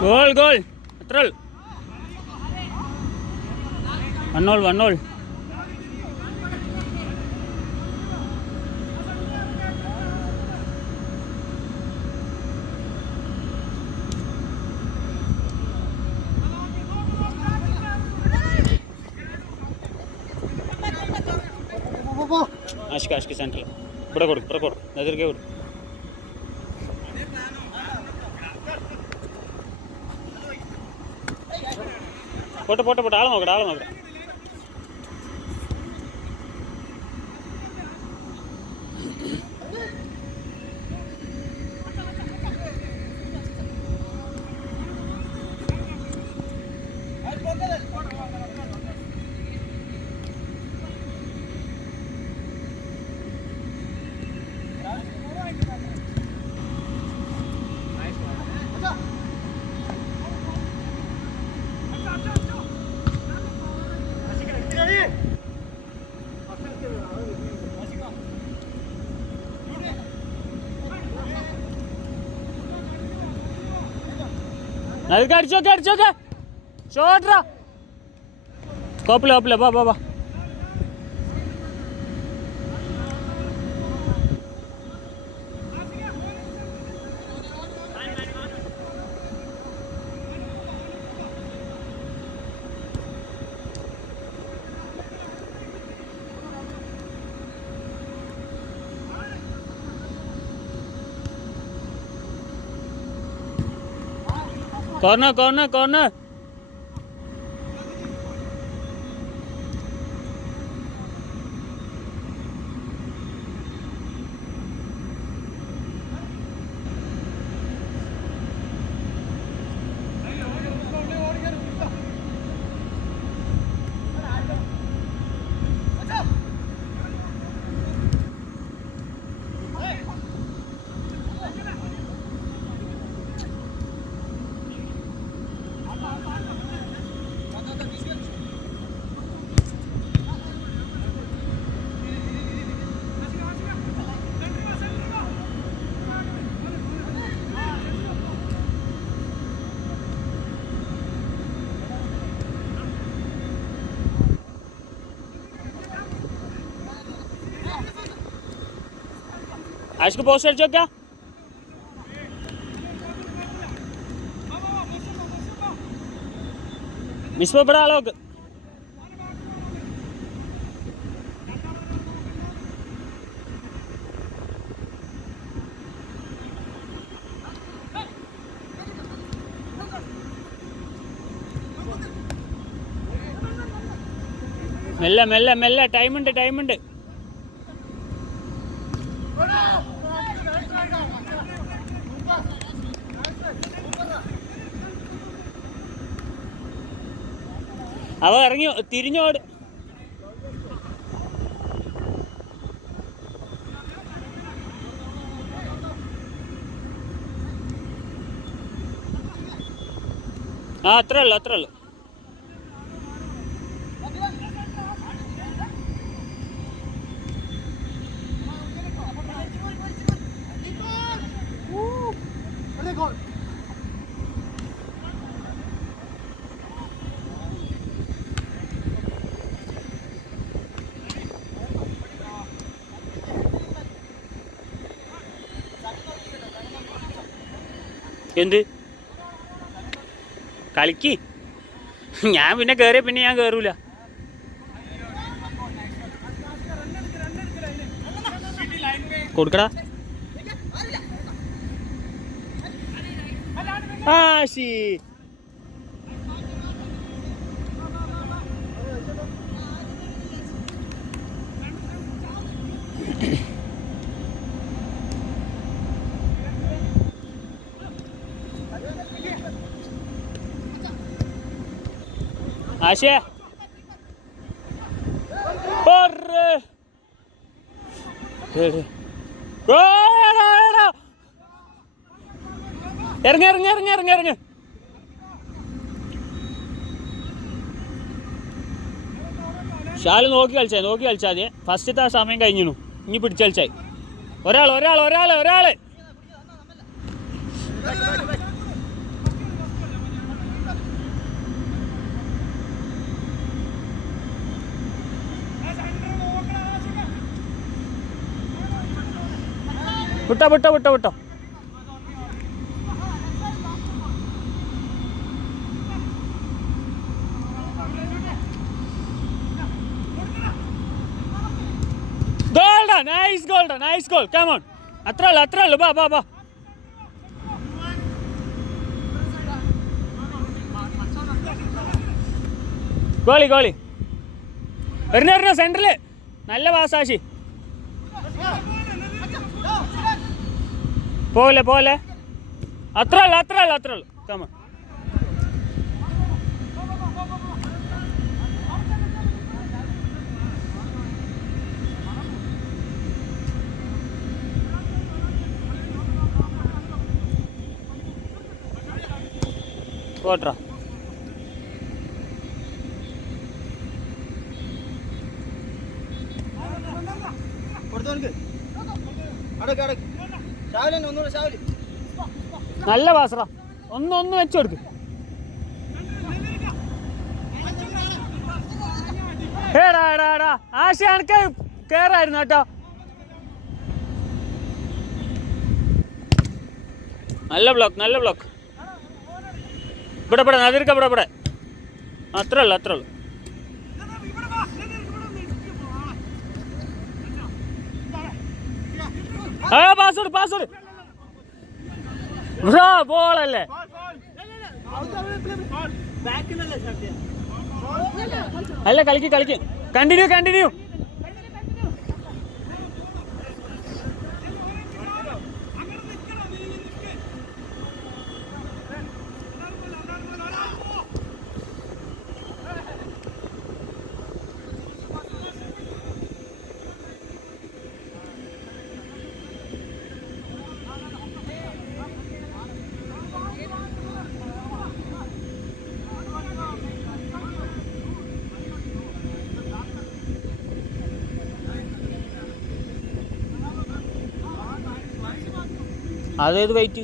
Goal, goal. Atrol. 1-0, 1-0. Ashka central. Pura kodu. Nazar ke kodu. പോട്ടെ ആളെ നോക്കട്ടെ. അടിച്ചോക്കെ ഷോട്ട്രാ കോപ്പില ബാ കോർണർ ആഷ്ക്ക് പോസ്റ്റ് അടിച്ചോക്ക മിസ് ബड़ा ആളോക്ക് മെല്ലെ ടൈമുണ്ട് അവ ഇറങ്ങി തിരിഞ്ഞോട് അത്രേ ഉള്ളു എന്ത് കളിക്ക് ഞാൻ പിന്നെ കയറിയ പിന്നെ ഞാൻ കയറൂല കൊടുക്കടാ ആശി ആശേ ഇറങ്ങി ഇറങ്ങി ഇറങ്ങി ഇറങ്ങി ഇറങ്ങി. ഷാല് നോക്കി കളിച്ചാൽ മതി. ഫസ്റ്റത്തെ ആ സമയം കഴിഞ്ഞു. ഇനി പിടിച്ച് കളിച്ചായി. ഒരാള് വിട്ടോ. Nice goal. Come on. അത്രേ ഉള്ളൂ. ബാ. ഗോളി വരുന്ന സെന്ററില് നല്ല പാസാശി. പോലെ അത്രേ ഉള്ളൂ. Come on. പോട്രാ. നല്ല പാസറ. ഒന്ന് വെച്ചു കൊടുക്ക്. ഏടാ ആശ അനക്ക് കേറായിരുന്നു കേട്ടോ. നല്ല ബ്ലോക്ക്. ഇവിടെ നദിർക്ക ഇവിടെ. അത്രേ ഉള്ളൂ. പാസ്വേഡ് ബോളല്ലേ. അല്ല കളിക്ക്. കണ്ടിന്യൂ. അതേത് വെയിറ്റ്?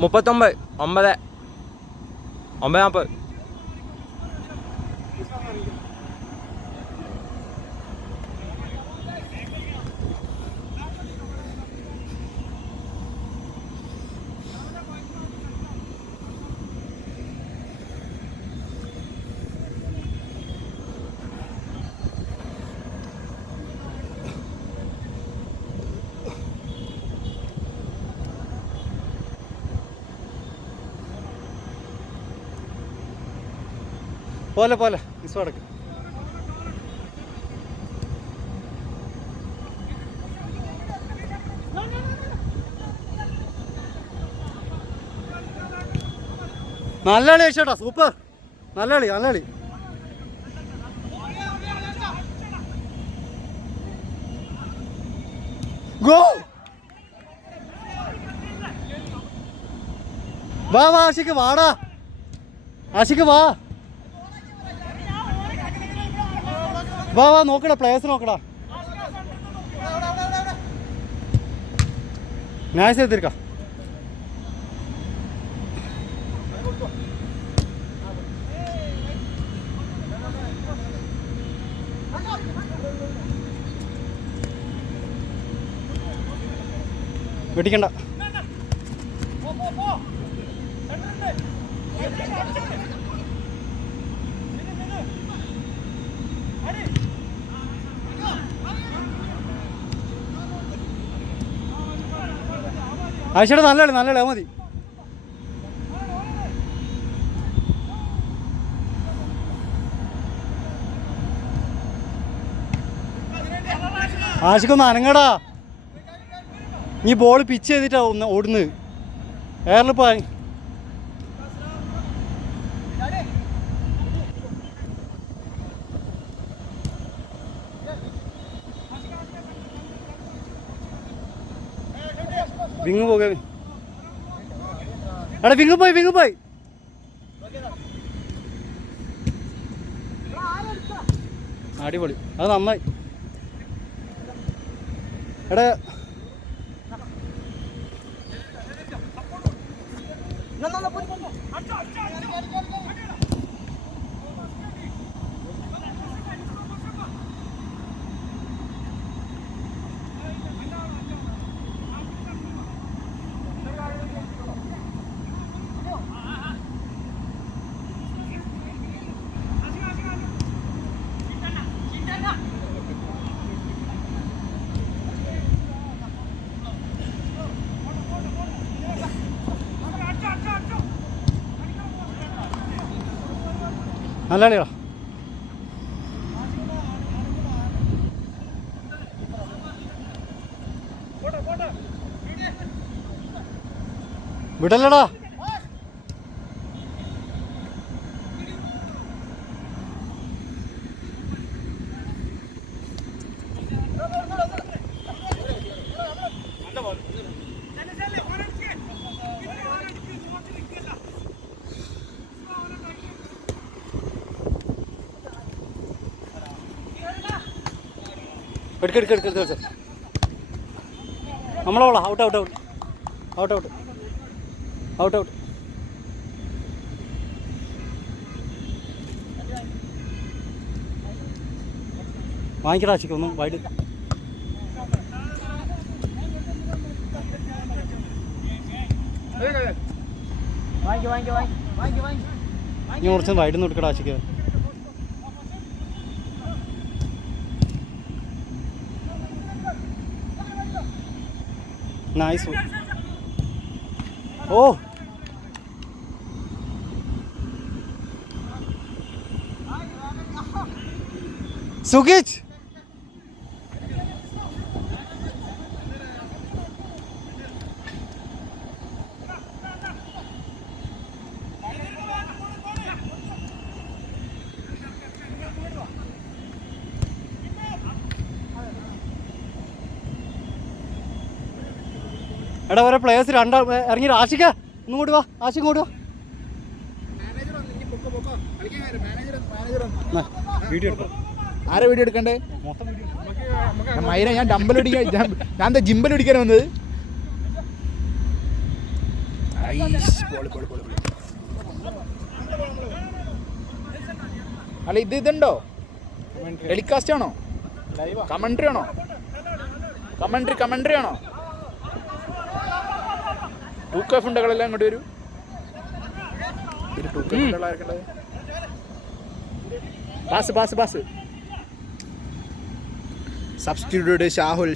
39, 9, 9:40. പോലെ പോലെ മിസ് അടക്ക്. നല്ല കളി ചേട്ടാ, സൂപ്പർ. നല്ല കളി, നല്ല കളി. ഗോ വാ വാ ആഷിക്ക്, വാടാ ആഷിക്ക്, വാ വാ വാ, നോക്കടാ പ്ലേയേഴ്സ് നോക്കടാ. മാച്ച് ചെയ്തിരിക്കാം. വെടിക്കണ്ട. ആയിഷയുടെ നല്ല കളി, നല്ല കളി, അത് മതി. ആഷിക്കൊന്ന് അനങ്ങടാ. നീ ബോൾ പിച്ച് ചെയ്തിട്ടാ ഒന്ന് ഓടുന്നത്. എയറിൽ പോയി. വിങ്ങ് പോക. എടാ വിങ്ങ് പോയി, വിങ്ങ് പോയി. അടിപൊളി, അത് നന്നായി. എടാ നല്ല കളിയാ. വിടല്ലടാ. എടുക്കെടുക്കെടുക്കെടുത്ത് നമ്മളോളാം. Out out out out out out out. വാങ്ങിക്കടാ ആശിക്ക്, ഒന്നും വൈഡ്. ഇനി കുറച്ച് വൈഡ് എടുക്കടാ ആശിക്ക്. നൈസ്. ഓ സുഗിച്ച് എടാ ഓരോ പ്ലേയേഴ്സ് രണ്ടാൾ ഇറങ്ങി. ആഷിക്ക ഇങ്ങോട്ട് വാ, ആഷിക്ക് ഇങ്ങോട്ട് വാ. ആരെ വീഡിയോ എടുക്കണ്ടേ? മൈന ഞാൻ ഡമ്പൽ പിടിക്കാൻ, ഞാൻ എന്താ ജിമ്പൽ പിടിക്കാൻ വന്നത്? അല്ല ഇതുണ്ടോ? ടെലികാസ്റ്റ് ആണോ? കമൻട്രി ആണോ? കമൻട്രി ആണോ? 2K ഫുണ്ടുകളെല്ലാം ഇങ്ങോട്ട് വരൂ. 2K ഫുണ്ടുകളായിരിക്കണ്ടത്. പാസ് സബ്സ്റ്റിറ്റ്യൂട്ട് ഷാഹുൽ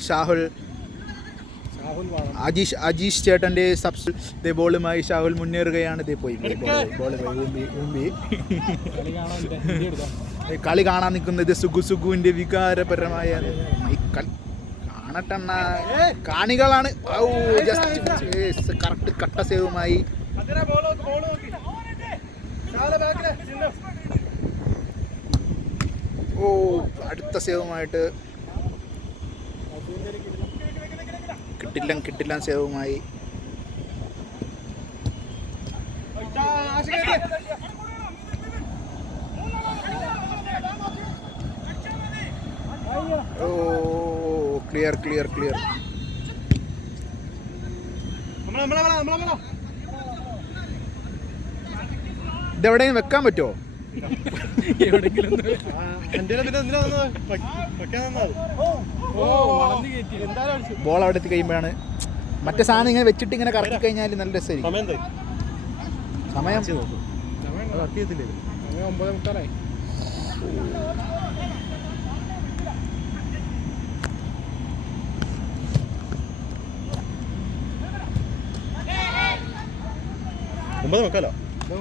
അജീഷ് ചേട്ടൻ്റെ ബോളുമായി ഷാഹുൽ മുന്നേറുകയാണ്. കളി കാണാൻ നിൽക്കുന്നത് സുഗുവിൻ്റെ വികാരപരമായ കാണട്ടണ്ണ കാണികളാണ്. ജസ്റ്റ് കറക്റ്റ് കട്ട സേവുമായി അടുത്ത സേവുമായിട്ട് കിട്ടില്ല സേവുമായി. ക്ലിയർ ഇതെവിടെയും വെക്കാൻ പറ്റുമോ? ബോൾ അവിടെ എത്തി കഴിയുമ്പോഴാണ് മറ്റേ സാധനം ഇങ്ങനെ വെച്ചിട്ട് ഇങ്ങനെ കറക്കി കഴിഞ്ഞാൽ നല്ല രസമായിരിക്കും. സമയം 9:30.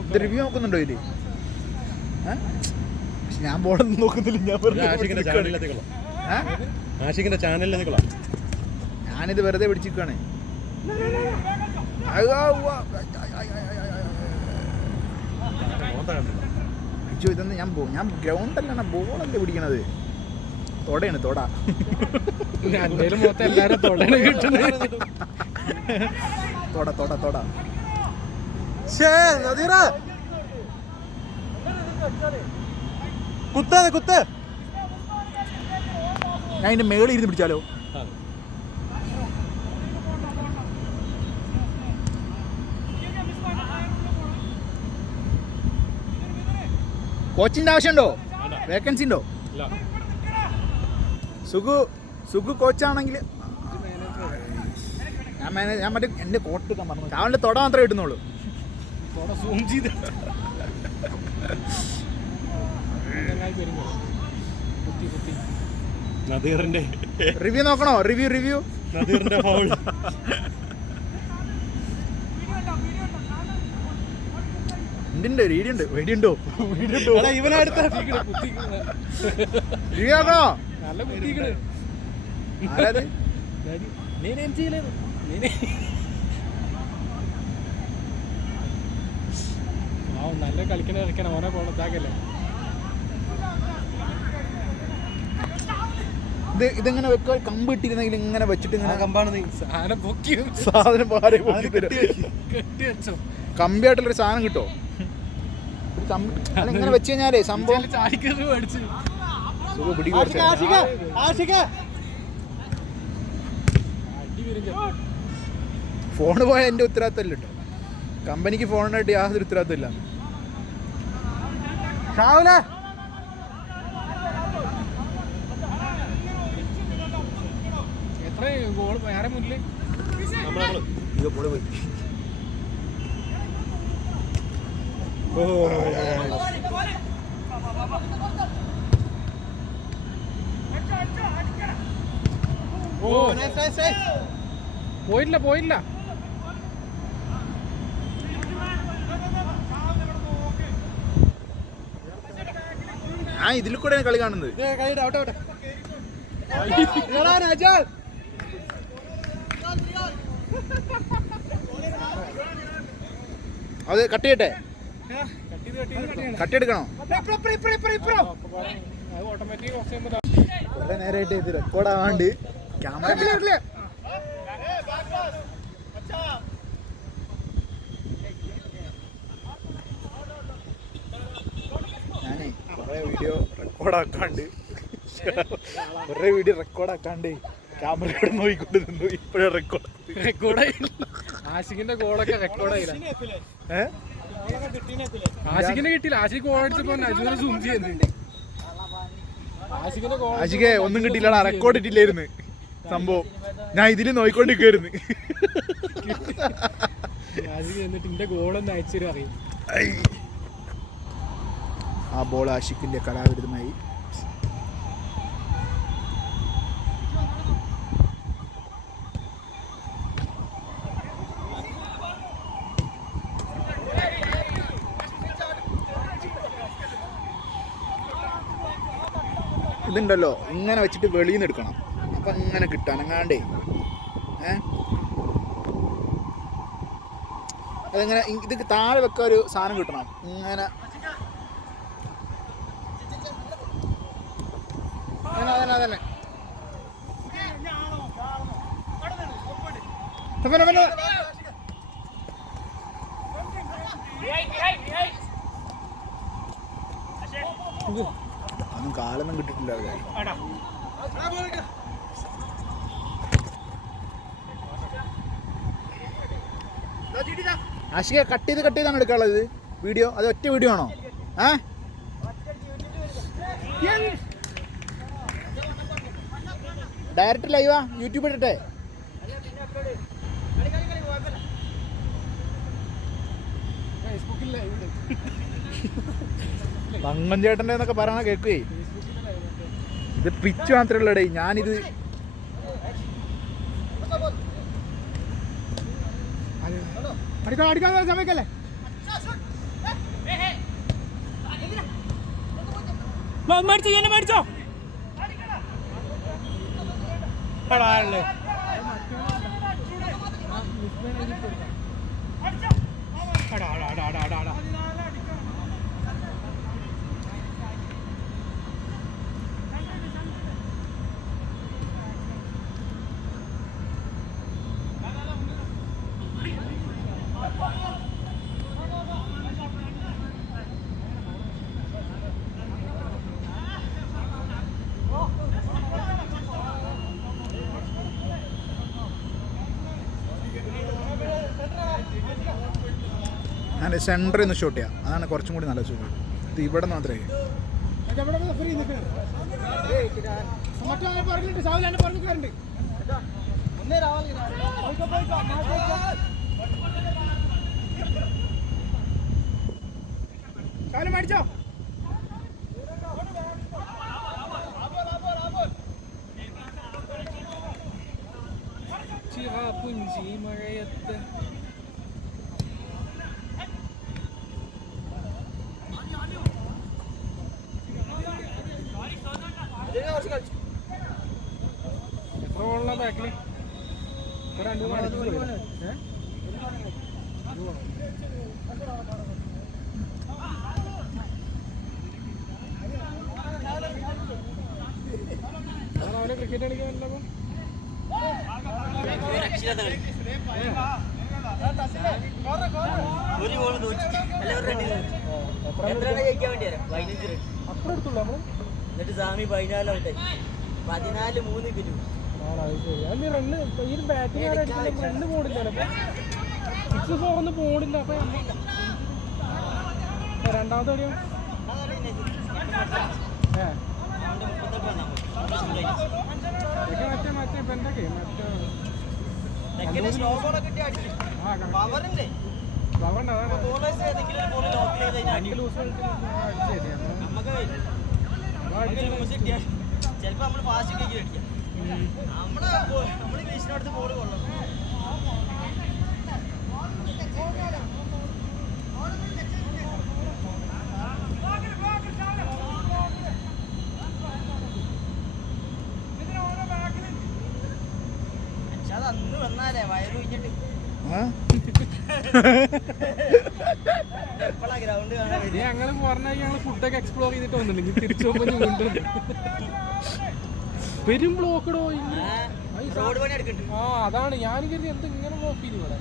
ഇത് റിവ്യൂ നോക്കുന്നുണ്ടോ ഇതില്? ഞാൻ ബോളൊന്നും നോക്കുന്നില്ല. ഞാനിത് വെറുതെ പിടിച്ചിരിക്കുകയാണ്. അയ്യോ ഇതൊന്നും ഞാൻ ഗ്രൗണ്ടല്ലാണ് ബോളല്ലേ പിടിക്കണത്. തൊടയാണ് തൊട. തൊട കുത്ത്. ഞാൻ ഇതിന്റെ മേളിൽ ഇരുന്ന് പിടിച്ചാലോ? കോച്ചിന്റെ ആവശ്യമുണ്ടോ? വേക്കൻസി ഉണ്ടോ? സുഗു കോച്ചാണെങ്കിൽ ഞാൻ മറ്റേ എൻ്റെ കോട്ട് എടുക്കാൻ പറഞ്ഞു. അവൻ്റെ തൊട മാത്രമേ കിട്ടുന്നുള്ളൂ. റിവ്യൂ നോക്കണോ? റിവ്യൂ വെടിയുണ്ടോ? റിവ്യൂ നോക്കണോ? നല്ല കളിക്കണ ഇറക്കണം. ഓനെ പോണത്താക്കല്ലേ. ഇതെങ്ങനെ വെക്കുക? കമ്പ് ഇട്ടിരുന്നെങ്കിൽ ഇങ്ങനെ വെച്ചിട്ട് സാധനം കമ്പിയായിട്ടുള്ളൊരു സാധനം കിട്ടോ? ഇങ്ങനെ വെച്ച് കഴിഞ്ഞാലേ സംഭവം ഫോണ് പോയാൽ എൻ്റെ ഉത്തരവാദിത്തമല്ല കേട്ടോ. കമ്പനിക്ക് ഫോണിനായിട്ട് യാതൊരു ഉത്തരവാദിത്തമില്ല. പോയില്ല ഞാൻ ഇതിൽ കൂടെയാണ് കളി കാണുന്നത്. അത് കട്ട് ചെയ്യട്ടെ, കട്ടിയെടുക്കണോ? കുറെ നേരമായിട്ട് ഇത് റെക്കോർഡാവാണ്ട് ക്യാമറ ഞാനേ കുറെ വീഡിയോ റെക്കോർഡാക്കാണ്ട് ക്യാമറയോട് നോക്കിക്കൊണ്ട് നിന്നു. ഇപ്പോഴും റെക്കോർഡായി. ആഷിഖിന്റെ ഗോളൊക്കെ റെക്കോർഡായില്ല. ആഷിഖിനെ കിട്ടിയില്ല. ആഷിഖ് ഗോൾ അടിച്ചപ്പോ നജൂറ് സൂം ചെയ്യുന്നുണ്ട്. ആഷിഖേ ഒന്നും കിട്ടിയില്ലടാ, റെക്കോർഡ് ഇട്ടില്ലായിരുന്നു സംഭവം. ഞാൻ ഇതില് നോയിക്കൊണ്ടിരിക്കുവായിരുന്നു. ആഷിഖ് എന്നിട്ട് എന്റെ ഗോളൊന്ന് അയച്ചു അറിയും. ആ ബോൾ ആഷിഖിന്റെ കലാവിരുദ്ധമായി. ഇതുണ്ടല്ലോ ഇങ്ങനെ വെച്ചിട്ട് വെളിയിൽ നിന്ന് എടുക്കണം. അപ്പം ഇങ്ങനെ കിട്ടാൻ അങ്ങാണ്ടേ അതെങ്ങനെ ഇത് താഴെ വെക്കാൻ ഒരു സാധനം കിട്ടണം. ഇങ്ങനെ അതന്നെ അതൊന്നും കാലൊന്നും കിട്ടിയിട്ടില്ല. ആഷിക കട്ട് ചെയ്താണ് എടുക്കാനുള്ളത് വീഡിയോ. അത് ഒറ്റ വീഡിയോ ആണോ? ഡയറക്റ്റ് ലൈവാ? യൂട്യൂബ് ഇട്ടട്ടെ? തങ്ങൻ ചേട്ടൻ്റെ എന്നൊക്കെ പറയണ കേൾക്കുവേ. ഇത് പിച്ച് മാത്രമേ ഉള്ളടേ. ഞാനിത് അടിക്കാൻ സമയക്കല്ലേ. മേടിച്ചോ ഞാൻ സെൻറ്ററിൽ നിന്ന് ഷൂട്ട് ചെയ്യാം. അതാണ് കുറച്ചും കൂടി നല്ല സുഖം. ഇത് ഇവിടെ മാത്രമേ മേടിച്ചോ. പുഞ്ചി മഴയത്ത് എത്ര ഗോളാ ബാക്കിൽ? രണ്ട് രാവിലെ ക്രിക്കറ്റ് കളിക്കാൻ എന്നിട്ട് സ്വാമി 14 ഔട്ട് 14-3 കിട്ടും. ഈ ബാറ്റിംഗ് റണ്ണ് പോണില്ല, സിക്സ് ഫോറൊന്നും പോണില്ല. അപ്പൊ രണ്ടാമത്തെ എവിടെയോ മറ്റേ പെൻഡൊക്കെ ചിലപ്പോ നമ്മള് ഫാസ്റ്റ് അടിക്കാം. നമ്മള് ഗ്രീസിനടുത്ത് ബോൾ കൊള്ളണം. വന്നാലേ വയറ് കഴിഞ്ഞിട്ട് എപ്പോഴാ ഗ്രൗണ്ട് കാണാൻ ഇനി ഞങ്ങള് പറഞ്ഞാൽ ഞങ്ങൾ ഫുഡൊക്കെ എക്സ്പ്ലോർ ചെയ്തിട്ട് വന്നിട്ടുണ്ടെങ്കിൽ തിരിച്ചു പോകുമ്പോൾ പെരും ബ്ലോക്കടോ. റോഡ് പണി എടുക്കണ്ട്. ആ അതാണ് ഞാൻ കരുതി എന്ത് ഇങ്ങനെ ബ്ലോക്ക് ചെയ്തു ഇവിടെ.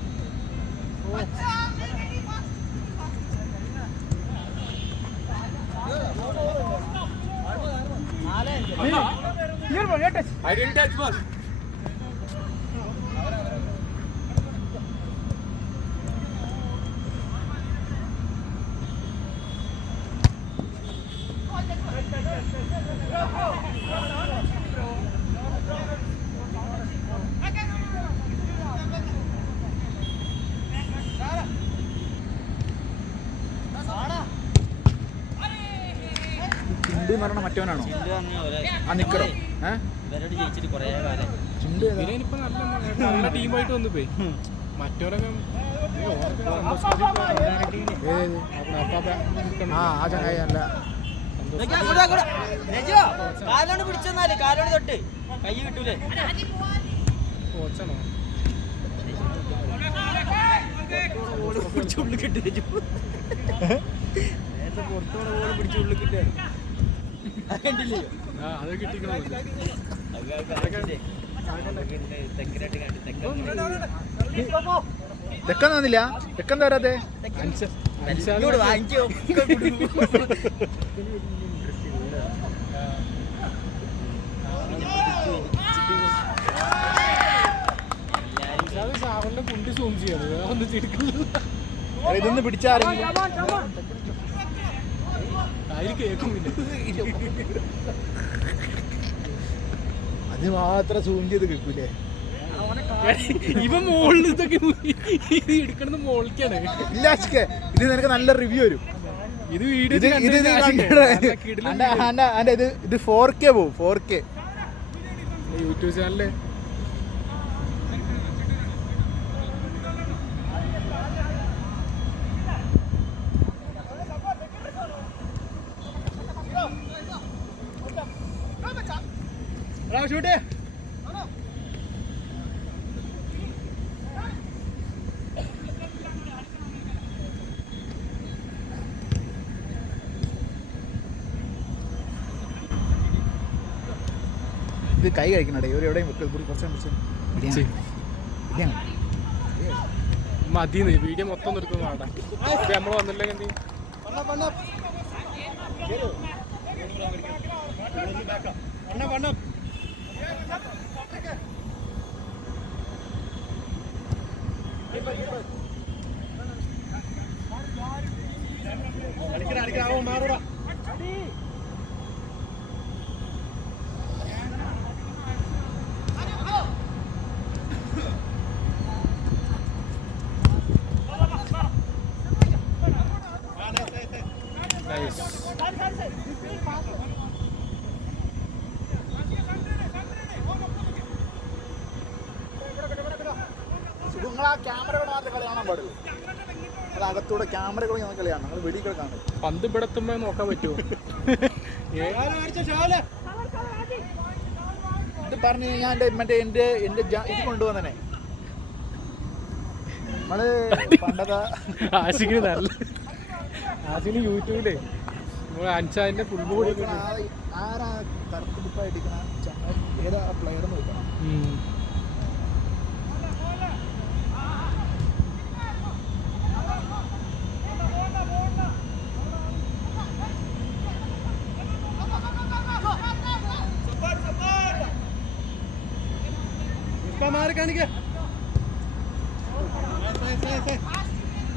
ചിണ്ട് എന്ന് പറഞ്ഞ മറ്റവനാണോ ആ നിക്കറോ? ഇവരോട് ജയിച്ചിട്ട് കുറേ കാലം. ചിണ്ട് ഇവരിപ്പോ നല്ല ടീമായിട്ട് വന്നു പോയി. മറ്റവരൊക്കെ ആ ചങ്ങായി അല്ല കാലോണ്ട് പിടിച്ചെന്നാല് കാലോണ്ട് തൊട്ട് കൈ കിട്ടൂലേ. കോച്ചാണോ പിടിച്ചുള്ളിൽ കിട്ടി നേരത്തെ പുറത്തോടെ പോലെ പിടിച്ചുള്ളിൽ കിട്ടിയ കണ്ടില്ലേ? അത് കിട്ടിക്കണോ? തെക്കാൻ തന്നില്ല. തെക്കാൻ തരാതെ വാങ്ങിക്കോ. സാറിന്റെ കുണ്ടി സൂം ചെയ്യാറ് ഒന്ന് തിരിക്കുന്നത് ഇതൊന്ന് പിടിച്ചാരെങ്കിലും അതിൽ കേൾക്കുന്നില്ല. അത് മാത്രം സൂം ചെയ്ത് കേൾക്കൂലേ? ഇവ മോളിൽ ഇതൊക്കെ എടുക്കണത് മോളിക്കാണ്. ഇല്ല ഇത് നിനക്ക് നല്ല റിവ്യൂ വരും. ഇത് വീഡിയോ ഇത് 4K പോവും. 4K YouTube channel ഷൂട്ടേ. ഇത് കൈ കഴിക്കണേ എവിടെയും കുറച്ച് മതിന്ന് വീഡിയോ മൊത്തം എടുക്കുന്ന വേണ്ട. നമ്മൾ വന്നില്ലെങ്കിൽ ക്യാമറകൾ മാത്രം കളി കാണാൻ പാടുള്ളൂ. അത് അകത്തൂടെ ക്യാമറകൾ കളിയാണ്. നമ്മൾ വെടികൾ കാണും. പന്ത് ഇവിടെ എത്തുമ്പോ നോക്കാൻ പറ്റുമോ? ഇത് പറഞ്ഞു കഴിഞ്ഞാൽ മറ്റേ എൻ്റെ ഇത് കൊണ്ടുവന്നെ നമ്മള് പണ്ടത്തെ ആശിക്കിന് നല്ല ആശിന് യൂട്യൂബിലേ അൻഷാദിന്റെ ഫുൾ ബോഡി ആരാ കറുത്തുടുപ്പായിട്ടിരിക്കണ ഏതാ പ്ലെയർ നോക്കണം.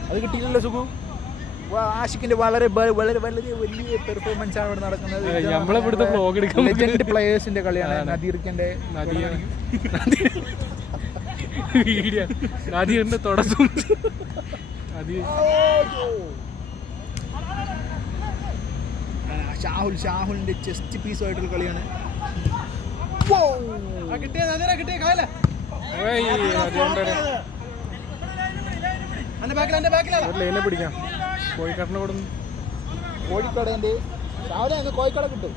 അത് കിട്ടിയില്ലല്ലോ സുഖു. ആഷിക്കിന്റെ വളരെ വളരെ വളരെ വലിയ പെർഫോമൻസ് ആണ് ഇവിടെ നടക്കുന്നത്. നമ്മളിവിടുത്തെ വ്ലോഗ് എടുക്കാൻ ലെജൻഡ് പ്ലേയേഴ്സിന്റെ കളിയാണ്. നദീർക്കന്റെ വീഡിയോ നദീറിന്റെ തുടക്കം ഷാഹുലിന്റെ ചെസ്റ്റ് പീസുമായിട്ടുള്ള കളിയാണ്. ലൈനെ പിടിക്കാം. കോഴിക്കാട്ടിനെ കൂടെ കോഴിക്കടേന്റെ രാവിലെ അങ്ങ് കോഴിക്കട കിട്ടും.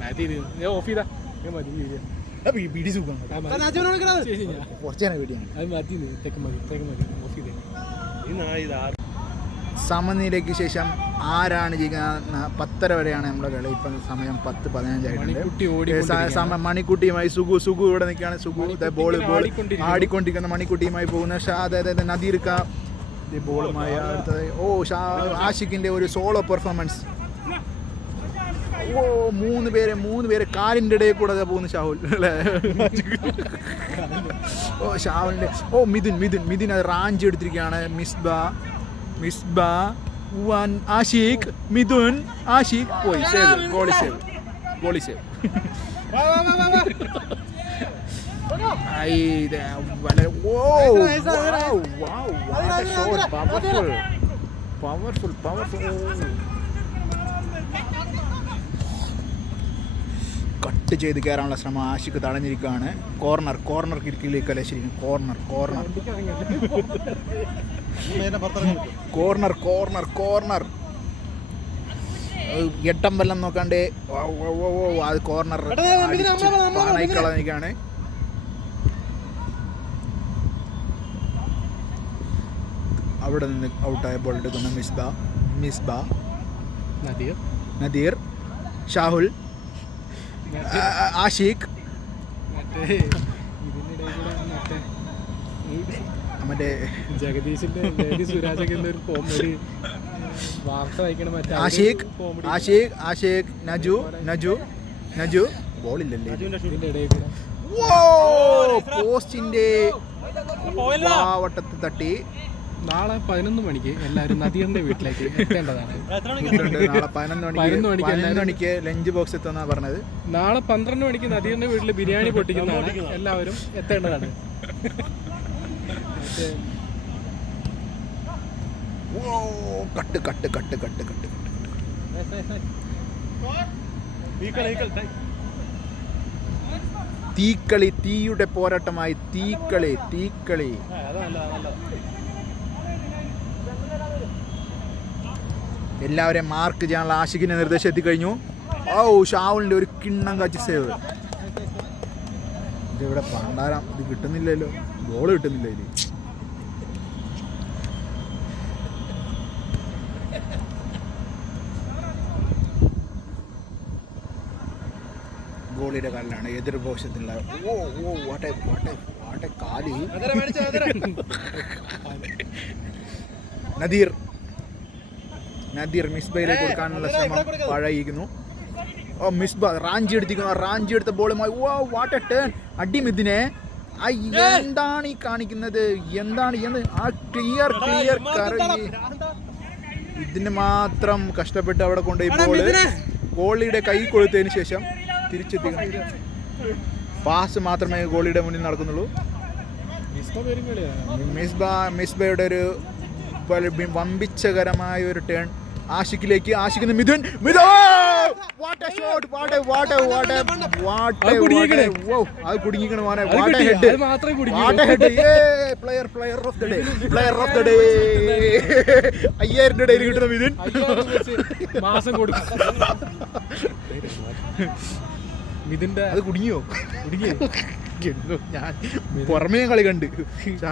മാറ്റി ഓഫ് ചെയ്താ മതി വീഡിയോ പിടി സുഖം കുറച്ചേനെ പേടിയാണ്. അത് മതി തെക്ക് മതി ഓഫ് ചെയ്തേ. സമനിലയ്ക്ക് ശേഷം ആരാണ് ജയിക്കുന്ന 10:30 വരെയാണ് നമ്മുടെ കളി. ഇപ്പം സമയം 10:15 ആയിട്ടുണ്ട്. മണിക്കുട്ടിയുമായി സുഗു ഇവിടെ നിൽക്കുകയാണ്. സുഗു ബോൾ ആടിക്കൊണ്ടിരിക്കുന്ന മണിക്കുട്ടിയുമായി പോകുന്ന അതായത് നദീർക്ക ബോളുമായി അടുത്തത് ആഷിഖിന്റെ ഒരു സോളോ പെർഫോമൻസ്. മൂന്ന് പേര് കാലിൻ്റെ ഇടയിൽ കൂടെ പോകുന്നു ഷാഹുൽ അല്ലേ. ഷാഹുലിന്റെ മിഥുൻ അത് റാഞ്ചി എടുത്തിരിക്കുകയാണ്. മിസ്ബ ആഷിഖ് മിഥുൻ ആഷിഖ് പോയി ഗോളി സേവ് പവർഫുൾ കട്ട് ചെയ്ത് കയറാനുള്ള ശ്രമം ആഷിക്ക് തടഞ്ഞിരിക്കുകയാണ്. കോർണർ കിരിക്കിലേക്കല്ലേ ശരിക്കും കോർണർ എട്ടം വല്ലം നോക്കാണ്ട് അത് കോർണർ കളഞ്ഞിരിക്കുകയാണ്. അവിടെ നിന്ന് ഔട്ടായ ബോൾ എടുക്കുന്ന മിസ്ബ നദീർ ഷാഹുൽ ആഷിഖ് മറ്റേ ജഗദീഷിന്റെ സുരാജൊക്കെ ഒരു കോമഡി വാർത്ത വായിക്കണം. ആഷിഖ് നജു ബോളില്ലല്ലേ പോസ്റ്റിന്റെ വട്ടത്ത് തട്ടി. നാളെ 11 മണിക്ക് എല്ലാവരും നദിയറിന്റെ വീട്ടിലേക്ക് എത്തേണ്ടതാണ്. നാളെ 11 മണിക്ക് ലഞ്ച് ബോക്സ് എത്തുന്ന പറഞ്ഞത്. നാളെ 12 മണിക്ക് നദിയറിന്റെ വീട്ടിൽ ബിരിയാണി പൊട്ടിക്കുന്നതാണ്. എല്ലാവരും എത്തേണ്ടതാണ്. കട്ട് തീയുടെ പോരാട്ടമായി തീക്കളി. എല്ലാവരെയും മാർക്ക് ചെയ്യാനുള്ള ആഷിഖിന്റെ നിർദ്ദേശം എത്തിക്കഴിഞ്ഞു. ഷാവുലിന്റെ ഒരു കിണ്ണം കാച്ചി സേവ്. ഇതിവിടെ പണ്ടാരം ഇത് കിട്ടുന്നില്ലല്ലോ, ഗോൾ കിട്ടുന്നില്ല ഇതിൽ. ഗോളിയുടെ കാലിലാണ് എതിർ പോഷത്തിലുള്ള കാല്. നദീർ മിസ്ബയിലേക്ക് കൊടുക്കാനുള്ള ശ്രമം പാഴായിരിക്കുന്നു. മിസ്ബ റാഞ്ചി എടുത്ത ബോളുമായി വാട്ട് എ ടേൺ. അടി മിഥുനെ, എന്താണ് ഈ കാണിക്കുന്നത്? എന്താണ് ആ ക്ലിയർ കറങ്ങി ഇതിന് മാത്രം കഷ്ടപ്പെട്ട് അവിടെ കൊണ്ടുപോയി ബോള് ഗോളിയുടെ കൈ കൊടുത്തതിന് ശേഷം തിരിച്ചെത്തിക്കണം. പാസ് മാത്രമേ ഗോളിയുടെ മുന്നിൽ നടക്കുന്നുള്ളൂ. മിസ്ബയുടെ ഒരു വമ്പിച്ചകരമായ ഒരു ടേൺ ആഷിഖിലേക്ക്. ആഷിഖിന് മിഥുൻ അത് കുടുങ്ങിക്കണ മോനെ. Player of the day 5000 daily കിട്ടുന്ന മിഥുൻ മാസം കൊടുക്കും. മിഥുന്റെ അത് കുടുങ്ങിയോ? ഞാൻ പുറമേ കളി കണ്ട്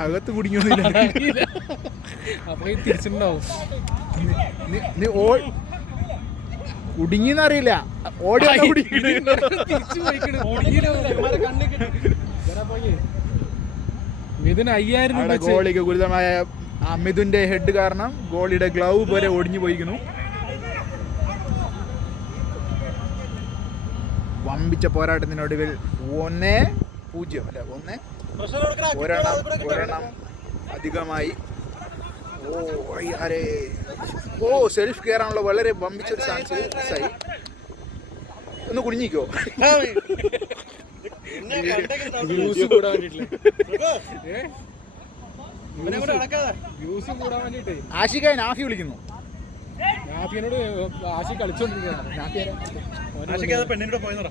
അകത്ത് കുടുങ്ങിയൊന്നുമില്ല. അപ്പൊ തിരിച്ചിട്ടുണ്ടാവും. കുടുങ്ങിന്നറിയില്ല, മിഥുൻ 5000 രൂപ ഗോളിക്ക് ഗുരുതരമായ മിഥുന്റെ ഹെഡ് കാരണം ഗോളിയുടെ ഗ്ലൗ വരെ ഒടിഞ്ഞു പോയിരിക്കുന്നു. വമ്പിച്ച പോരാട്ടത്തിനൊടുവിൽ 1-0 അല്ല ഒരെണ്ണം അധികമായി. സെൽഫ് കയറാനുള്ള വളരെ വമ്പിച്ച ചാൻസ് മിസ്സായി. ഒന്ന് കുടുങ്ങിക്കോ. ആഷിഖായി നാഫി വിളിക്കുന്നു. നാഫിനോട് ആഷിഖ് കളിച്ചോണ്ടിരിക്കുകയാണ്. പെണ്ണിനോട് പോയെന്നോ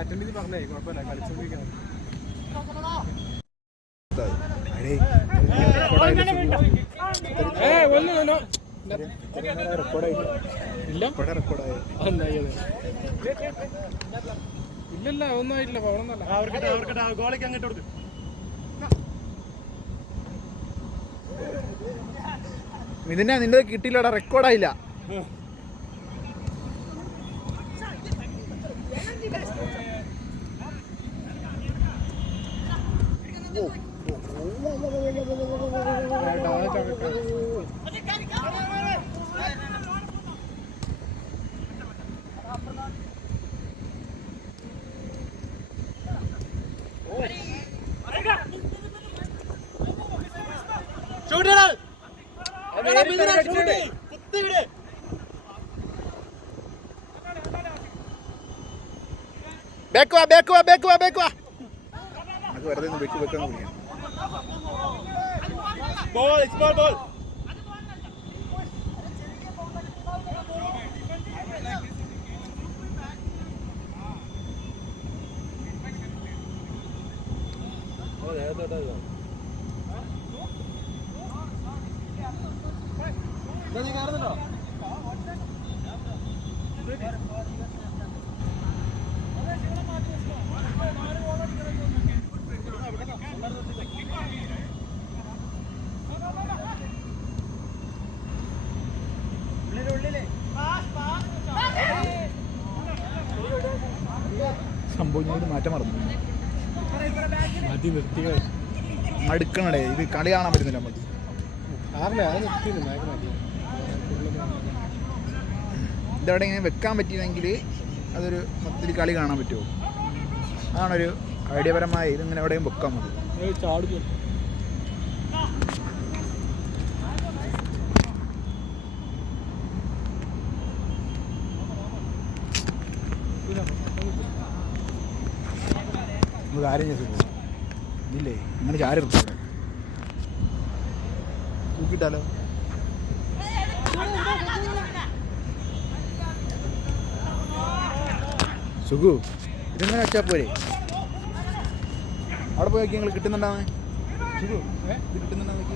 അറ്റൻഡ് ചെയ്ത് പറഞ്ഞേ കുഴപ്പമില്ല, കളിച്ചോണ്ടിരിക്കണം. റെക്കോർഡായില്ല. ഇല്ല ഇവിടെ റെക്കോർഡായി. അതെന്തായത് ഇല്ലല്ല ഒന്നും ആയിട്ടില്ല പോകണമെന്നല്ല. ഗോളിക്ക് അങ്ങോട്ട് കൊടുക്കും. നിന്റെ കിട്ടിയില്ലടാ, റെക്കോർഡായില്ല. ബാക്ക് വാ. നമുക്ക് വെറുതെ ഒന്ന് വെക്ക് വെക്കാന്ന് വിളിക്കാം. സംഭവം മാറ്റം മറന്നു. മതി നിർത്തിയ മടുക്കണടേ, ഇത് കളി കാണാൻ പറ്റുന്നില്ല നമുക്ക്. ആറില്ല അത് നിർത്തിയില്ല മാഗ് മതി. ഇതവിടെ ഇങ്ങനെ വെക്കാൻ പറ്റിയെങ്കിൽ അതൊരു മൊത്തത്തിൽ കളി കാണാൻ പറ്റുമോ? അതാണൊരു ഐഡിയപരമായ ഇതിങ്ങനെ എവിടെയും വെക്കാൻ മതി. ചാടുക നമുക്ക് കാര്യം ചെയ്തു ഇല്ലേ, അങ്ങനെ ചാരും തൂക്കിട്ടാലോ. സുഖു ഇതെങ്ങനെ വെച്ചാൽ പോരെ? അവിടെ പോയി നോക്കി നിങ്ങൾ കിട്ടുന്നുണ്ടാവേ. സുഖു ഇത് കിട്ടുന്നുണ്ടാവും നോക്കി.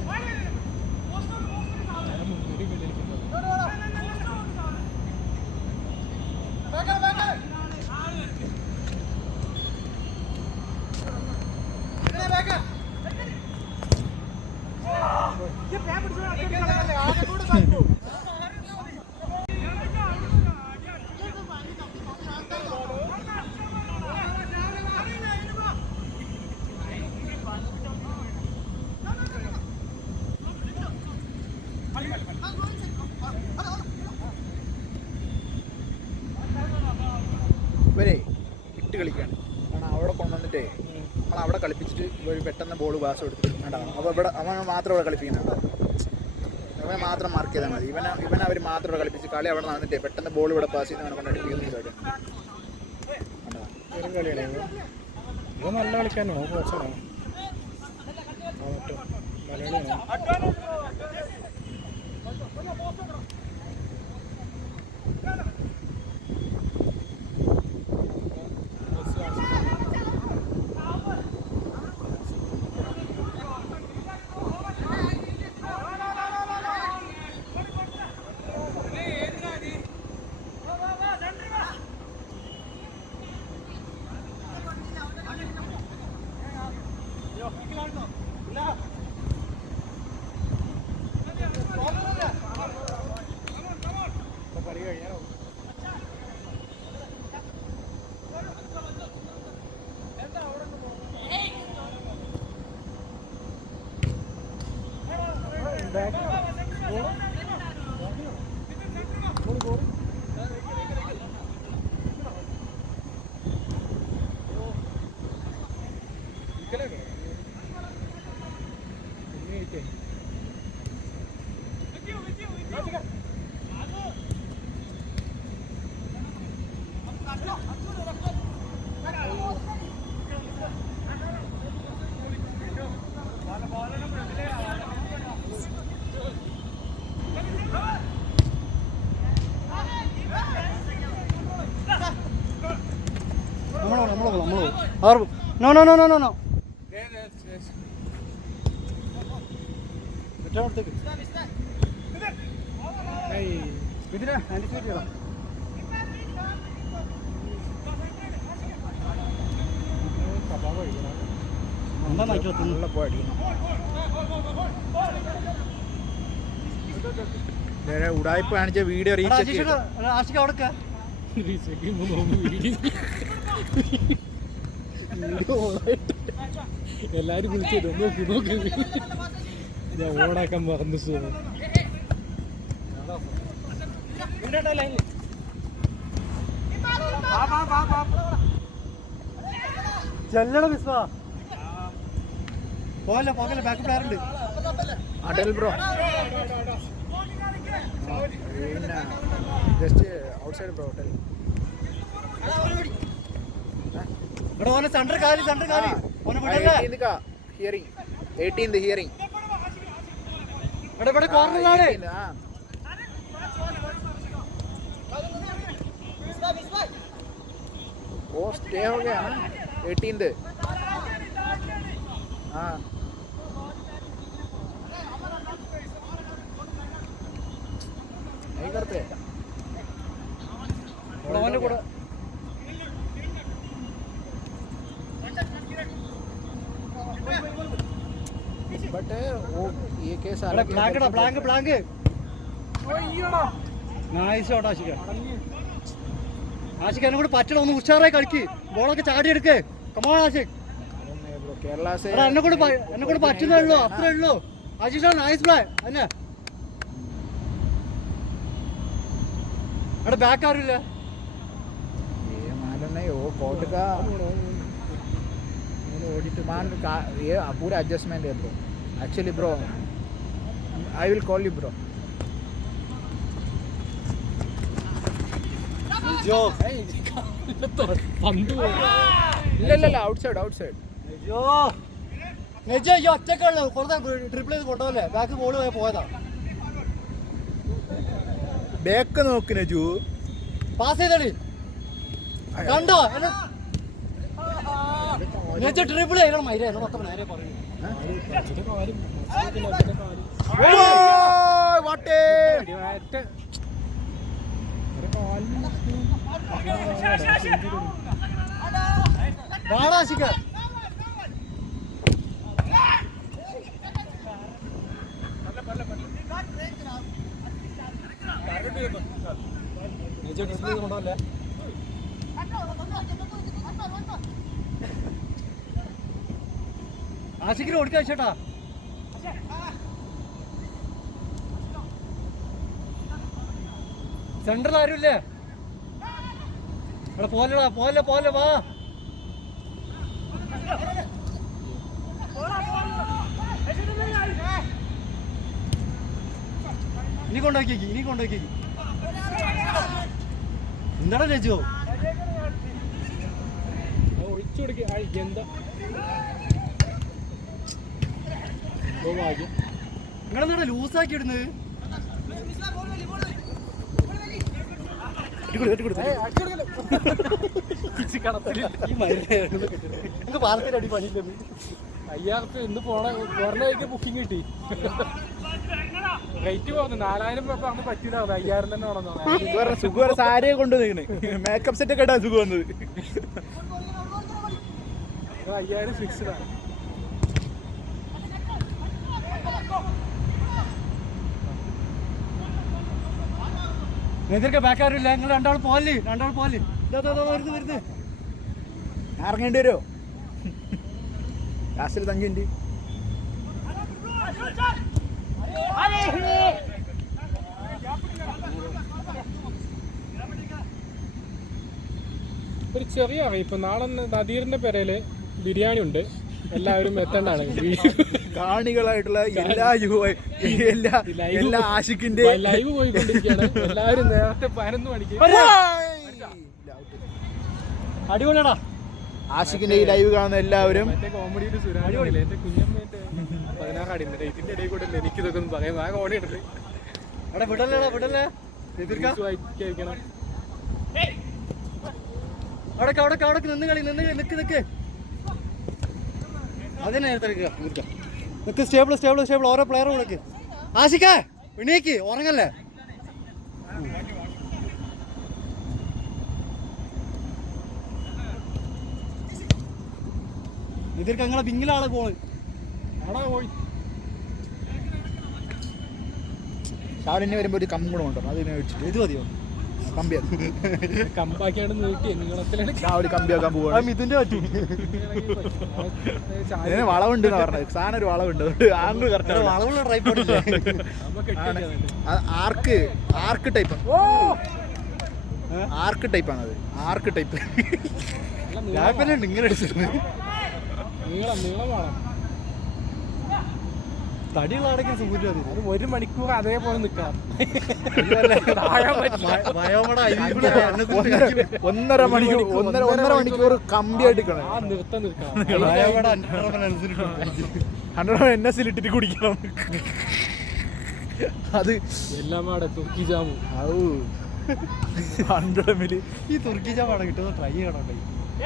ഇവരെ ഇട്ട് കളിക്കാണ്. കാരണം അവിടെ കൊണ്ടുവന്നിട്ടേ നമ്മളവിടെ കളിപ്പിച്ചിട്ട് ഒരു പെട്ടെന്ന് ബോൾ പാസ് കൊടുത്തിട്ട് ഉണ്ടാവും. അപ്പോൾ ഇവിടെ അവൻ മാത്രം ഇവിടെ കളിപ്പിക്കുന്നുണ്ടാവും. അവനെ മാത്രം മാർക്ക് ചെയ്താൽ മതി. ഇവനെ അവർ മാത്രം ഇവിടെ കളിപ്പിച്ച് കളി അവിടെ നടന്നിട്ടേ പെട്ടെന്ന് ബോൾ ഇവിടെ പാസ് ചെയ്ത് അവനെ കൊണ്ടടിപ്പിക്കുന്ന കാര്യം. കളിയാണ് ഇത് നല്ല കളിക്കാനോ മോശമാണോ മലയാളിയാണോ? No. ഇതിനെ ആൻറ്റിസിപ്പേറ്റ് ചെയ്യണം. എന്താ നോക്കിയോ നല്ല പോയി അടിക്കണം. ഉടായ്പ കാണിച്ച വീഡിയോ റീച്ച് ആഷിക അവിടെ എല്ലാരും വിളിച്ചിട്ട് നോക്കി നോക്കി ഞാൻ ഓടാക്കാൻ മറന്നു. ചെല്ലട മിസ്വാ പോകല്ലേ പോകല്ലേ ബാക്ക് പ്ലെയർ ഉണ്ട്. അടൽ ബ്രോ പിന്നെ ജസ്റ്റ് ഔട്ട്സൈഡ് ബ്രോ ഹോട്ടൽ. ഇവിടെ ഓനെ സെന്റർ കാലി ഓനെ വിടല്ലേ. 18th ഹിയറിംഗ് ഇവിടെ കോർണറിലാണ്. वो स्टे हो गया ना 18th. हाँ नहीं करते बट वो ये केस आ ബ്ലാങ്ക് നൈസ് ഷോട്ട് ആഷിക. ആഷിക് എന്നെ കൂടെ പറ്റണം, ഒന്ന് ഉഷാറായി കളിക്ക്, ബോളൊക്കെ ചാടിയെടുക്ക്. കമോൺ ആഷിക്, केरला से എന്നെ കൂടെ പറ്റുന്നേ ഉള്ളൂ, അത്രേ ഉള്ളൂ. ആഷിഷ് നൈസ് പ്ലേ അന്നെ. അവിടെ ബാക്ക് ആരുമില്ല. ये मालूम नहीं वो कोर्ट का मान ये पूरा एडजस्टमेंट है bro. Actually bro I will call you bro. ഇല്ല ഔട്ട്സൈഡ് ഒറ്റക്കുള്ളൂ. കുറച്ച് ട്രിപ്പിൾ ചെയ്ത് കൊണ്ടുപോകല്ലേ, ബാക്ക് ബോൾ പോയതാ. ബാക്ക് നോക്കിന ജൂ പാസ് ചെയ്തളി കണ്ടോ ട്രിപ്പിൾ ചെയ്യണം. മൈര എന്നെ മൊത്തം നേരെ പറയും. ആഷിക കൊണ്ടല്ലേ. ആഷിക്കിന് ഓടിക്കാൻ ചേട്ടാ. സെന്ററിൽ ആരുമില്ലേ? പോലെ വാ. ഇനി കൊണ്ടാക്കി എന്താടാ രജോ ഒഴിച്ചു കൊടുക്കുക. എന്താ നിങ്ങളെന്താ ലൂസാക്കി ഇടുന്നത്? പാലത്തിന്റെ അടി പണിയില്ലെന്ന്. 5000 റുപ്യ ഇന്ന് പോണ ബുക്കിംഗ് കിട്ടി. റേറ്റ് പോകുന്നു 4000 രൂപ അന്ന് പറ്റൂല. 5000 തന്നെ വേണമെന്നോ. സുഖം സാരിയെ കൊണ്ട് മേക്കപ്പ് സെറ്റ് ഒക്കെ ഇടാൻ സുഖം വന്നത്. 5000 ഫിക്സ്ഡാണ്. എതിർക്ക ബാക്കാരില്ല. നിങ്ങൾ രണ്ടാൾ പോലി വരുന്നത് ഇറങ്ങേണ്ടി വരുമോ? ലാസ്റ്റിൽ 5 മിനിറ്റ് ഒരു ചെറിയ അറിയിപ്പ്. നാളെ നദീറിന്റെ പെരയില് ബിരിയാണി ഉണ്ട്, എല്ലാവരും എത്തേണ്ടാണ്. കാണികളായിട്ടുള്ള എല്ലാ ആഷിക്കിന്റെ ലൈവ് പോയിക്കൊണ്ടിരിക്കുകയാണ്. എല്ലാവരും നേരത്തെ 11 മണിക്ക്. അടിപൊളിയാടാ. ആഷിക്കിന്റെ ഈ ലൈവ് കാണുന്ന എല്ലാവരും കോമഡിയിൽ സുരാജില്ലേ എന്റെ കുഞ്ഞമ്മേന്റെ 16 അടി ഇതിന്റെ ഇടയിൽ കൂടെ എനിക്കിതൊക്കെ ഒന്ന് പറയാം. ആ കോടി എടുത്ത് വിടല്ലേ വായിക്കണം. അവിടെ നിന്ന് കളി നിക്ക് അതിനെ നിക്ക്. സ്റ്റേബിൾ ഓരോ പ്ലെയർ കൊടുക്ക്. ആഷിക്ക എണീക്ക്, ഉറങ്ങല്ലേ. എതിർക്ക് അങ്ങനെ വിങ്ങിലാണ് പോണ്. ആടാ പോയി ഷാലിനെ വരുമ്പോൾ ഒരു കമ്പ് കൂടെ ഉണ്ടോ അതിനെ വെച്ചിട്ട് ഇത് മതിയോ? കമ്പിയാ കമ്പാക്കിയാണ് നീട്ടി നീളത്തിലാണ് ഒരു കമ്പിയാക്കാൻ പോവാണ്. ഇതിന്റെ പറ്റും. ഇതിന് വളവുണ്ട് എന്നാ പറഞ്ഞത്. സാധനം ഒരു വളവുണ്ട്, ആംഗിൾ കറക്റ്റ്. വളവുള്ള ട്രൈപ്പോഡില്ലേ? ആർക്ക് ടൈപ്പ്. ആർക്ക് ടൈപ്പാണ് അത്. ആർക്ക് ടൈപ്പ് ലാപ്പനുണ്ട് ഇങ്ങനെ അടിച്ചിരുന്നു. നീളം വേണം. തടിയുള്ള ആണെങ്കിൽ സുഖമില്ല. അത് 1 മണിക്കൂർ അതേപോലെ നിൽക്കണം. 1.5 മണിക്കൂർ കമ്പിയായിട്ട് ആ നിർത്തം നിൽക്കണം. 100 NS ഇട്ടിട്ട് കുടിക്കണം. അത് എല്ലാം അവിടെ തുർക്കി ജാമു. 100 ml. ഈ തുർക്കി ചാപ്പാണ് കിട്ടുന്നത്. ട്രൈ ചെയ്യണം.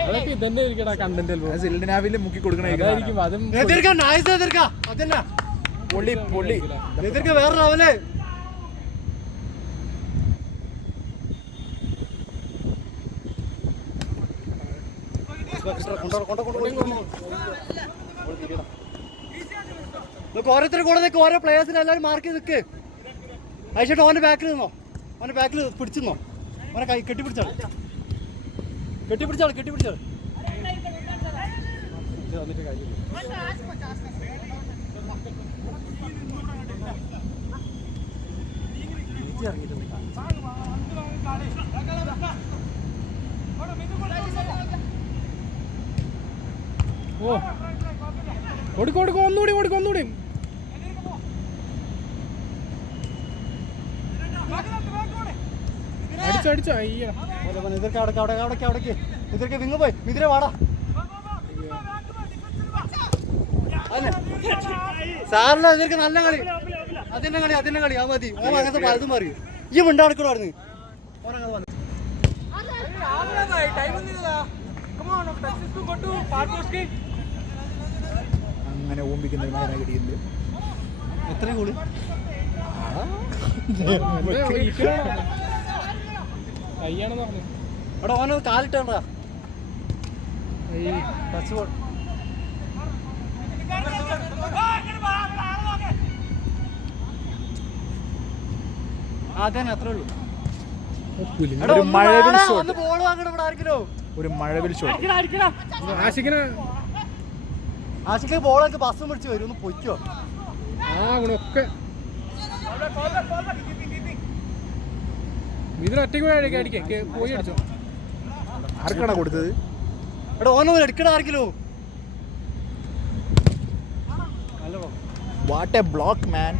അതൊക്കെ ഇതന്നെ ഇരിക്കടാ കണ്ടന്റ്. സിൽഡിനാവില് മുക്കി കൊടുക്കണായിരിക്കും. അതും അതന്നെ പൊള്ളി വേറെ ലെവല്. ഓരോരുത്തർ കൂടെ നിൽക്ക്. ഓരോ പ്ലേയേഴ്സിനെ എല്ലാവരും മാർക്ക് ചെയ്ത് നിൽക്ക്. അയച്ചിട്ട് ഓൻ്റെ ബാക്കിൽ നിന്നോ. ഓൻ്റെ ബാക്കിൽ പിടിച്ചിരുന്നോ. ഓനെ കൈ കെട്ടിപ്പിടിച്ചാൾ. ഓ കൊടുക്കും ഒന്നുകൂടി അടിച്ചോ അയ്യ ഇതൊക്കെ വിങ്ങ് പോയി. മിതിരെ വാടാ. സാറിന് ഇതിർക്ക് നല്ല കളി. അതിന്റെ കളി ആ മതി. ഓൻ അങ്ങനത്തെ പലതും പറയും. ഈ മിണ്ടാടുക്കണമായിരുന്നു. അങ്ങനെ ഓമ്പിക്കുന്ന കിട്ടിയിട്ടുണ്ട്. എത്ര കൂള് കയ്യാണെന്ന് പറഞ്ഞു. എടാ ഓനത് കാലിട്ടാ. Touch ball. അതന്നെ അത്രേ ഉള്ളൂ. ഒരു മഴവിൽ ഷോട്ട്. ബോൾ വാങ്ങണം ഇവിടെ ആർക്കില്ലോ. ഒരു മഴവിൽ ഷോട്ട്. ആശിക്ക് ബോളൊക്കെ ബസ് പിടിച്ച് വരും. ഒന്ന് പൊയ്ക്കോ. ഒക്കെ ഇതിന് ഒറ്റയ്ക്ക് അടിക്കേ പോയി അടിച്ചോ. ആർക്കാണ് കൊടുത്തത്? എടാ ഓനോ എടുക്കണ ആർക്കില്ലോ. വാട്ട് എ ബ്ലോക്ക് മാൻ.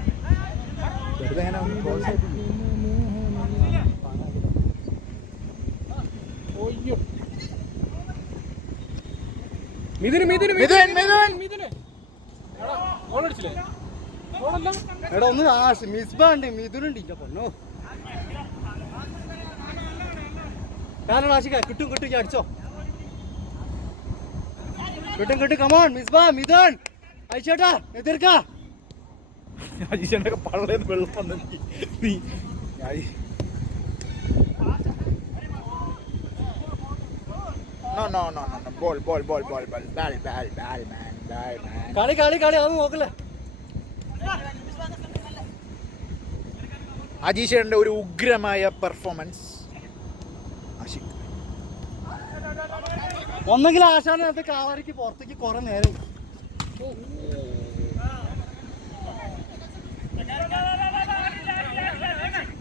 എടാ ഒന്ന് മിസ്ബാണ്ട് മിഥുനുണ്ട്. ഇല്ല പൊന്നോ. കാരണം ആശിക്ക കിട്ടും അടിച്ചോ. കിട്ടും കമോൺ മിഥുൻ അയച്ചേട്ടാ എതിർക്ക. അജീഷന്റെ പള്ളേന്ന് വെള്ളം വന്നു. കളി അത് നോക്കല്ലേ. അജീഷന്റെ ഒരു ഉഗ്രമായ പെർഫോമൻസ്. ഒന്നെങ്കിൽ ആശാനകത്ത് കാളറിക്ക് പുറത്തേക്ക് കുറെ നേരം.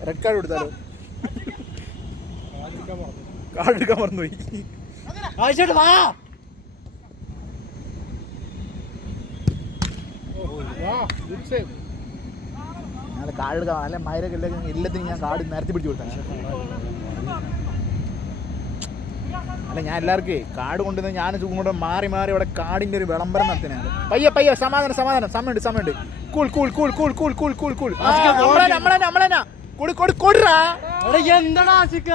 റെഡ് കാർഡ് കൊടുത്താലോ? കാർഡ് എടുക്കാൻ മറന്നുപോയി. ആയിച്ചോട്ട് വാ. ഞാൻ കാർഡ് എടുക്കാം. അല്ലെ മൈരൊക്കെ എല്ലാത്തിനും ഞാൻ കാർഡ് നേരത്തെ പിടിച്ചു കൊടുത്താണ്. അല്ല ഞാൻ എല്ലാവർക്കും കാർഡ് കൊണ്ടുവന്ന് ഞാൻ സുഖം കൊണ്ട് മാറി അവിടെ കാർഡിന്റെ ഒരു വിളംബരം നടത്തുന്നതാണ്. പയ്യ സമാധാനം സമയമുണ്ട്. കൂൾ എന്താടാ ആശിക്ക.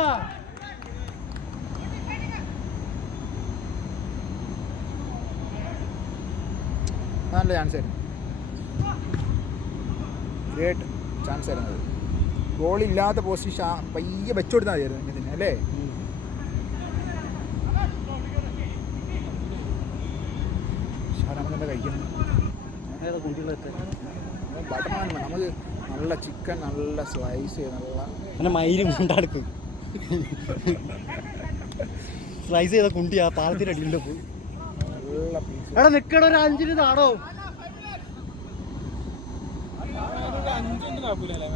നല്ല ചാൻസ് ആയിരുന്നു. ഗ്രേറ്റ് ചാൻസ് ആയിരുന്നു. ഗോളില്ലാത്ത പൊസിഷൻ പയ്യെ വെച്ചുകൊടുത്താൽ മതിയായിരുന്നു ഇതിന് അല്ലേ. എന്താ കഴിക്കണം? ഏതാ കുട്ടികളൊക്കെ ബട്ടർ നാൻ നമുക്ക് നല്ല ചിക്കൻ, നല്ല സ്ലൈസ്, നല്ല അങ്ങനെ മയിലും കൊണ്ടാടുക്കും സ്ലൈസ് ചെയ്ത കുണ്ടിയാ പാലത്തിന്റെ അടിയിലെ പോയി. നല്ല പീസ്. എടാ നിക്കട ഒരു 5 താടോ. അഞ്ചൊന്നും കാപ്പൂലല്ലേ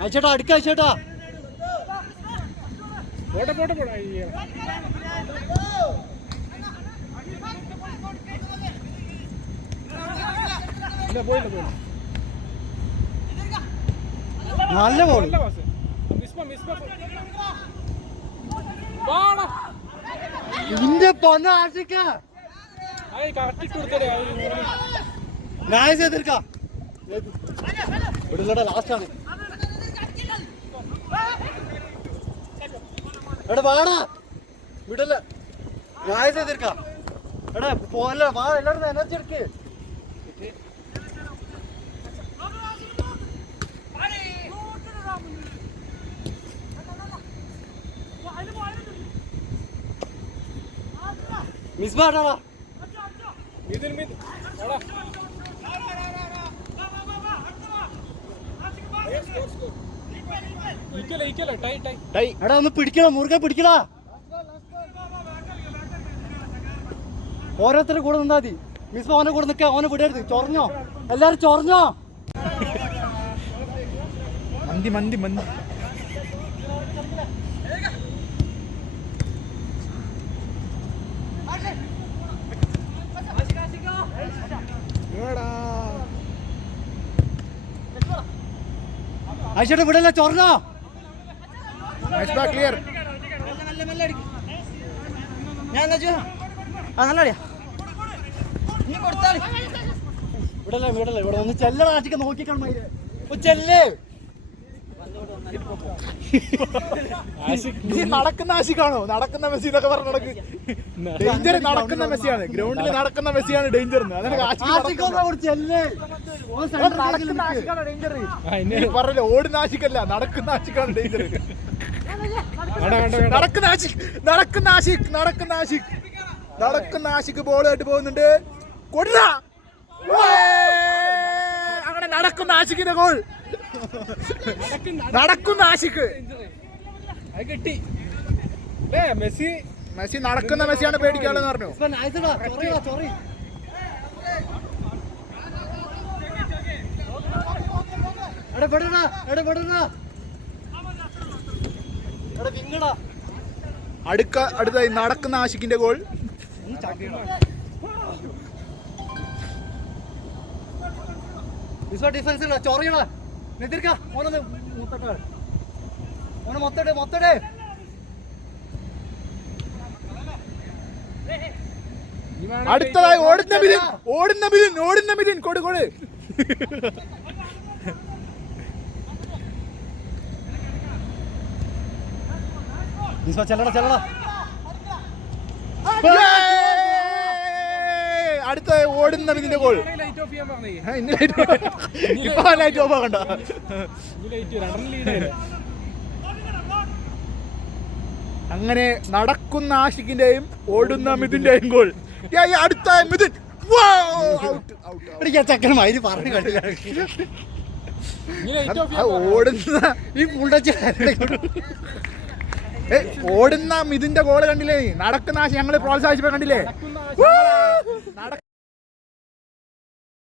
അയച്ചേട്ടാ അടുക്ക അയച്ചേട്ടാ. പോട്ടെ പോട്ടെ പോട്ടെ. അയ്യോ ഇല്ല പോയില്ല പോയില്ല. നല്ല ബോള്. നല്ല പാസ്. മിസ്ബ വാടാ. ഇന്റെ പൊന്ന ആശിക്ക ആയി കറക്റ്റ് ഇട്ട് കൊടുത്തേ. നായസ് എതിർക്കാ വിടില്ലടാ, ലാസ്റ്റ് ആണ്. എടാ വാടാ വിടല്ല, നായസ് എതിർക്കാ. എടാ പോലെ വാ, എല്ലാവരും എനർജി എടുക്ക്. മിസ് ബാടാ മിഥുൻ വാടാ. ഇരിക്കല ടൈ ടൈ. ടൈ. എടാ ഒന്ന് പിടിക്കണോ, മുറുകെ പിടിക്കടാ. ഓരോരുത്തരുടെ കൂടെ നിന്നാ മതി. മിസ് ഓനെ കൂടെ നിൽക്കുക, ഓനെ വിടരുത്. ചൊറഞ്ഞോ എല്ലാരും, ചൊറഞ്ഞോ. മന്തി മന്തി മന്തി. അയച്ചോട്ടെ വിടല്ല, ചൊറഞ്ഞോ. ക്ലിയർ. വിടല്ലേ വിടല്ലേ, ഇവിടെ ഒന്ന് ചെല്ലണ ആശിക്ക നോക്കിക്കാണ ചെല്ലേ. നീ നടക്കുന്ന ആശിക്കാണോ? നടക്കുന്ന മെസ്സി എന്നൊക്കെ പറഞ്ഞ നടക്ക്. ഡേഞ്ചർ നടക്കുന്ന മെസ്സിയാണ്, ഗ്രൗണ്ടിൽ നടക്കുന്ന മെസ്സിയാണ് ഡേഞ്ചർ. പറഞ്ഞില്ല, ഓടുന്ന ആശിക്കല്ല, നടക്കുന്ന ആശിക്കാണ് ഡേഞ്ചർ. നടക്കുന്ന ആശിക്, നടക്കുന്ന ആശിക്, നടക്കുന്ന ആശിക്, നടക്കുന്ന ആശിക് ബോളായിട്ട് പോകുന്നുണ്ട്. കൊടുത്ത അങ്ങനെ നടക്കുന്ന ആശിക്കിന്റെ ഗോൾ. നടക്കുന്ന ആശിക്ക് അത് കിട്ടി. മെസ്സി മെസ്സി നടക്കുന്ന മെസ്സിയാണ് പേടിക്കാണെന്ന് പറഞ്ഞു. അടുത്തായി നടക്കുന്ന ആശിക്കിന്റെ ഗോൾ. ഡിഫൻസ് ചൊറിയണ എതിർക്ക, ഓനൊന്ന് മുത്തട്ടെ, ഓനെ മൊത്തടെ മൊത്തടെ. അടുത്തതായി ഓടുന്ന മിഥുൻ, ഓടുന്ന മിഥുൻ, ഓടുന്ന മിഥുൻ. കൊടു കൊടു. ചെല്ലട ചെല്ലട. അടുത്ത ഓടുന്ന മിഥുന്റെ ഗോൾ. ലൈറ്റ് ഓഫ് ചെയ്യാൻ പറഞ്ഞേ. ഇപ്പൊ ലൈറ്റ് ഓഫ് ആക്കണ്ട. അങ്ങനെ നടക്കുന്ന ആഷിഖിന്റെയും ഓടുന്ന മിഥുന്റെയും ഗോൾ. അടുത്ത മിഥുൻ. ചക്കരമായി പറഞ്ഞു കണ്ടില്ല. ഓടുന്ന ഈ പുണ്ടച്ച ഓടുന്ന മിഥുന്റെ ഗോള് കണ്ടില്ലേ? നടക്കുന്ന ആശി ഞങ്ങള് പ്രോത്സാഹിച്ചപ്പോ കണ്ടില്ലേ?